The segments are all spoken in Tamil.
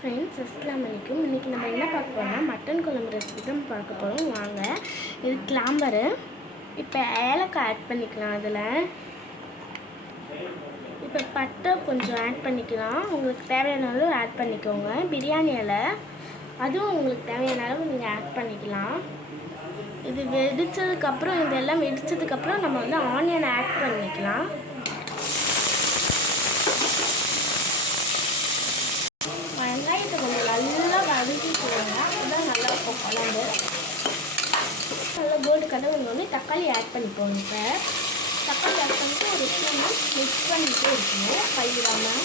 ஃப்ரெண்ட்ஸ் அஸ்ஸலாமு அலைக்கும். இன்றைக்கி நம்ம என்ன பார்க்க போகிறோம்னா மட்டன் குழம்பு ரெசிபி தான் பார்க்க போகிறோம். வாங்க. இது கிளாம்பரு. இப்போ ஏலக்காய் ஆட் பண்ணிக்கலாம். அதில் இப்போ பட்டை கொஞ்சம் ஆட் பண்ணிக்கலாம். உங்களுக்கு தேவையான அளவு ஆட் பண்ணிக்கோங்க. பிரியாணி இலை அதுவும் உங்களுக்கு தேவையான அளவு நீங்கள் ஆட் பண்ணிக்கலாம். இது வெடித்ததுக்கப்புறம் இதெல்லாம் வெடித்ததுக்கப்புறம் நம்ம வந்து ஆனியனை ஆட் பண்ணிக்கலாம். வெங்காயத்தை கொஞ்சம் நல்லா வதக்கிக்கோங்க. அதுதான் நல்லா இருக்கும் குழம்பு. நல்லா கோல்டு கலர் வந்து தக்காளி ஆட் பண்ணிக்கோங்க. இப்போ தக்காளி ஆட் பண்ணிட்டு ஒரு 2 மினிட்ஸ் மிக்ஸ் பண்ணிகிட்டே இருக்கணும் கைவிடாமல்.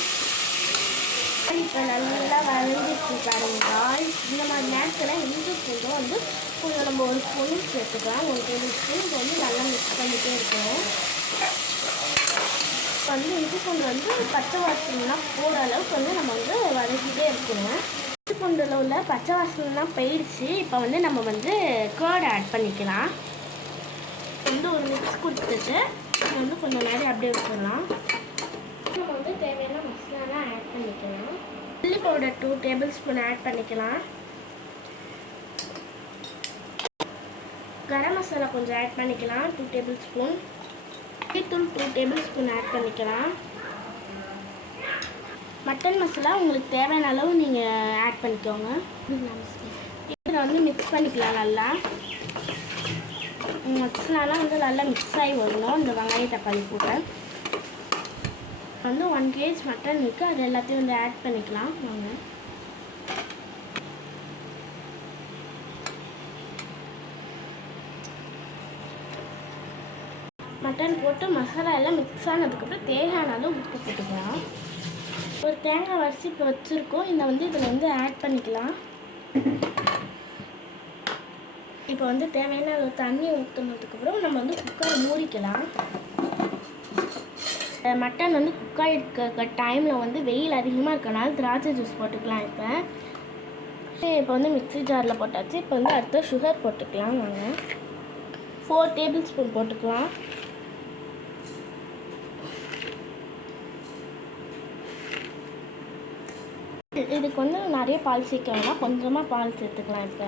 இப்போ நல்லா வதங்கிட்டு பாருங்கள். இந்த மாதிரி நேரத்தில் இஞ்சி பூண்டு வந்து கொஞ்சம் நம்ம ஒரு ஸ்பூன் சேர்த்துக்கலாம். 1 டேபிள் ஸ்பூன் வந்து நல்லா மிக்ஸ் பண்ணிகிட்டே இருக்கணும். இப்போ வந்து இஞ்சி பூண்டு வந்து பச்சை வாசனைலாம் போகிற அளவுக்கு வந்து நம்ம வந்து வதக்கிட்டே இருக்கணும். இஞ்சி பூண்டில் உள்ள பச்சை வாசனைலாம் போயிடுச்சு. இப்போ வந்து நம்ம வந்து கர்ட் ஆட் பண்ணிக்கலாம். வந்து ஒரு மிக்ஸ் கொடுத்துட்டு நம்ம வந்து கொஞ்சம் நேரம் அப்படியே வச்சிடலாம். நம்ம வந்து தேவையான மசாலாலாம் ஆட் பண்ணிக்கலாம். Chilli powder 2 tablespoon add பண்ணிக்கலாம். கரம் மசாலா கொஞ்சம் ஆட் பண்ணிக்கலாம். 2 டேபிள் ஸ்பூன். தூள் 2 டேபிள் ஸ்பூன் ஆட் பண்ணிக்கலாம். மட்டன் மசாலா உங்களுக்கு தேவையான அளவு நீங்கள் ஆட் பண்ணிக்கோங்க. இதில் வந்து மிக்ஸ் பண்ணிக்கலாம். நல்லா மசாலாலாம் வந்து நல்லா மிக்ஸ் ஆகி வரணும். இந்த வெங்காயம் தக்காளி போட்டு வந்து 1 kg மட்டன் இருக்குது. அது எல்லாத்தையும் வந்து ஆட் பண்ணிக்கலாம். வாங்க. மட்டன் போட்டு மசாலா எல்லாம் மிக்ஸ் ஆனதுக்கப்புறம் தேவையான அளவு உப்பு போட்டுக்கலாம். ஒரு தேங்காய் வரிசி இப்போ வச்சுருக்கோம். இதை வந்து இதில் வந்து ஆட் பண்ணிக்கலாம். இப்போ வந்து தேவையான அளவு தண்ணி ஊற்றுனதுக்கப்புறம் நம்ம வந்து குக்கரை மூடிக்கலாம். மட்டன் வந்து குக் ஆகிருக்க டைமில் வந்து வெயில் அதிகமாக இருக்கனால திராட்சை ஜூஸ் போட்டுக்கலாம். இப்போ வந்து மிக்ஸி ஜாரில் போட்டாச்சு. இப்போ வந்து அடுத்த சுகர் போட்டுக்கலாம். வாங்க. 4 டேபிள் ஸ்பூன் போட்டுக்கலாம். இதுக்கு வந்து நிறைய பால் சேர்க்கலாம். கொஞ்சமாக பால் சேர்த்துக்கலாம். இப்போ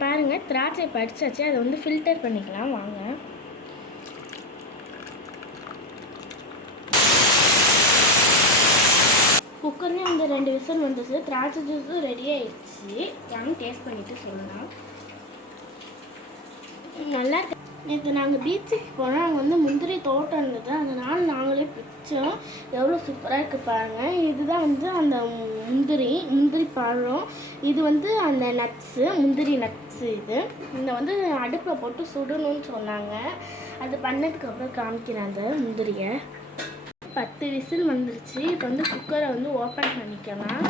பாருங்கள், திராட்சை படிச்சாச்சு. அதை வந்து ஃபில்டர் பண்ணிக்கலாம். வாங்க. குக்கர்லேயும் வந்து 2 விசில் வந்துச்சு. திராட்சை ஜூஸும் ரெடி ஆயிடுச்சு. வாங்க டேஸ்ட் பண்ணிவிட்டு சொல்லலாம். நல்லா இருக்கு. நேற்று நாங்கள் பீச்சுக்கு போனோம். அங்கே வந்து முந்திரி தோட்டம் இருந்தது. அதனால் நாங்களே பிடிச்சோம். எவ்வளோ சூப்பராக இருக்குது பாருங்கள். இதுதான் வந்து அந்த முந்திரி பழம். இது வந்து அந்த நட்ஸு, முந்திரி நட்ஸு. இந்த வந்து அடுப்பில் போட்டு சுடணும்னு சொன்னாங்க. அது பண்ணதுக்கப்புறம் காமிக்கிறேன் அந்த முந்திரியை. 10 விசில் வந்துருச்சு. இப்போ வந்து குக்கரை வந்து ஓப்பன் பண்ணிக்கலாம்.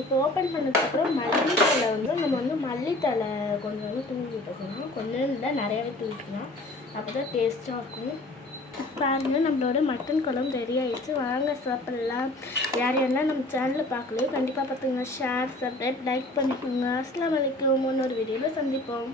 இப்போ ஓப்பன் பண்ணதுக்கப்புறம் மல்லித்தலை வந்து நம்ம வந்து மல்லித்தலை கொஞ்சம் வந்து தூவி விட்டுக்கணும். கொஞ்சம் இல்லை, நிறையாவே தூவிக்கலாம். அப்போ தான் டேஸ்ட்டாக இருக்கும். பாருங்கள், நம்மளோட மட்டன் குழம்பு ரெடி ஆகிடுச்சு. வாங்க சாப்பிட்லாம். யார் யாரெல்லாம் நம்ம சேனலில் பார்க்கலையோ கண்டிப்பாக பார்த்துங்க. ஷேர், சப்ஸ்கிரைப், லைக் பண்ணிக்கோங்க. அஸ்ஸலாமு அலைக்கும். இன்னொரு வீடியோவில் சந்திப்போம்.